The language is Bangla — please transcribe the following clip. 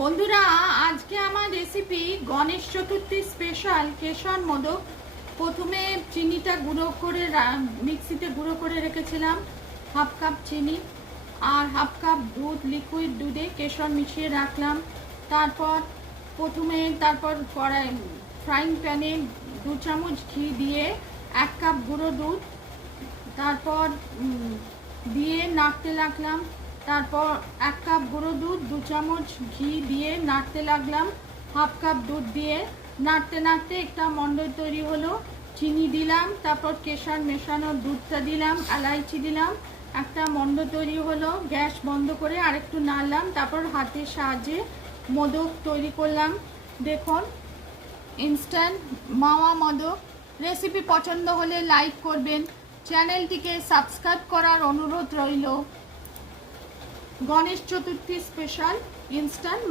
বন্ধুরা, আজকে আমার রেসিপি গণেশ চতুর্থী স্পেশাল কেশর মোদক। প্রথমে চিনিটা গুঁড়ো করে মিক্সিতে গুঁড়ো করে রেখেছিলাম, হাফ কাপ চিনি আর হাফ কাপ দুধ, লিকুইড দুধে কেশর মিশিয়ে রাখলাম। তারপর কড়াই ফ্রাইং প্যানে 2 চামচ ঘি দিয়ে 1 কাপ গুঁড়ো দুধ তারপর দিয়ে নাড়তে লাগলাম। তারপর 1 কাপ গুঁড়ো দুধ 2 চামচ ঘি দিয়ে নাড়তে লাগলাম। হাফ কাপ দুধ দিয়ে নাড়তে নাড়তে একটা মণ্ডল তৈরি হলো। চিনি দিলাম, তারপর কেশর মেশানো দুধটা দিলাম, এলাইচি দিলাম, একটা মণ্ডল তৈরি হলো। গ্যাস বন্ধ করে আরেকটু নাড়লাম, তারপর হাতের সাহায্যে মোদক তৈরি করলাম। দেখুন, ইনস্ট্যান্ট মাওয়া মোদক। রেসিপি পছন্দ হলে লাইক করবেন, চ্যানেলটিকে সাবস্ক্রাইব করার অনুরোধ রইল। Ganesh Chaturthi special instant